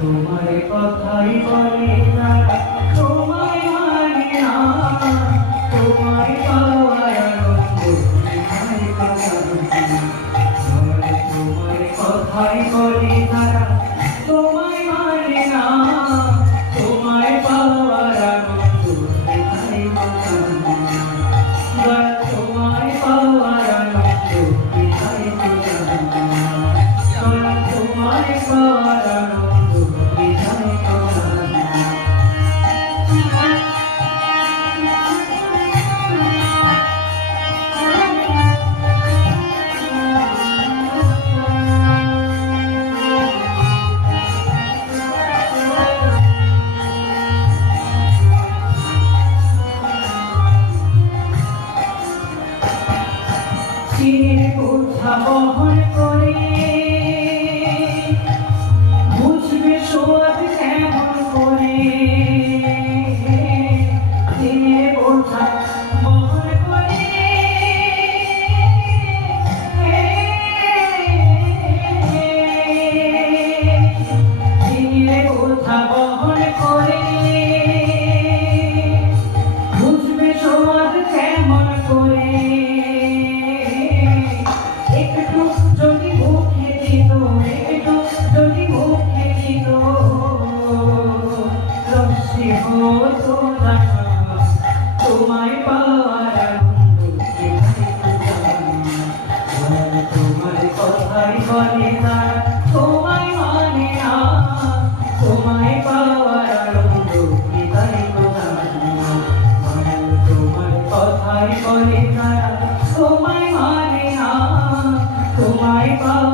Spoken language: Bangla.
তোমার কথাই বলে তারা তোমায় মানে না, তোমায় পাওয়ার আনন্দ তোমায় তোমার কথাই বলে তারা তোমায় মানে না, তোমায় পাওয়ার আনন্দ তোমায় তোমায় পাওয়ার আনন্দ তোমায় তোমায় পাওয়ার আনন্দ চিনির বোঝা বহন করে বুঝবে সোয়াদ কেমন করে, চিনির বোঝা বহন করে চিনির বোঝা বহন করে বুঝবে সোয়াদ কেমন করে, যদি মুখে দিত একটু যদি মুখে দিত রসি হতো না, তোমায় পাওয়ার আনন্দ তোমার কথাই বলে তারা তোমায় মানে না, তোমায় পাওয়ার আনন্দ তোমার কথাই বলে তারা তোমায় মানে না, তোমায় পাওয়ার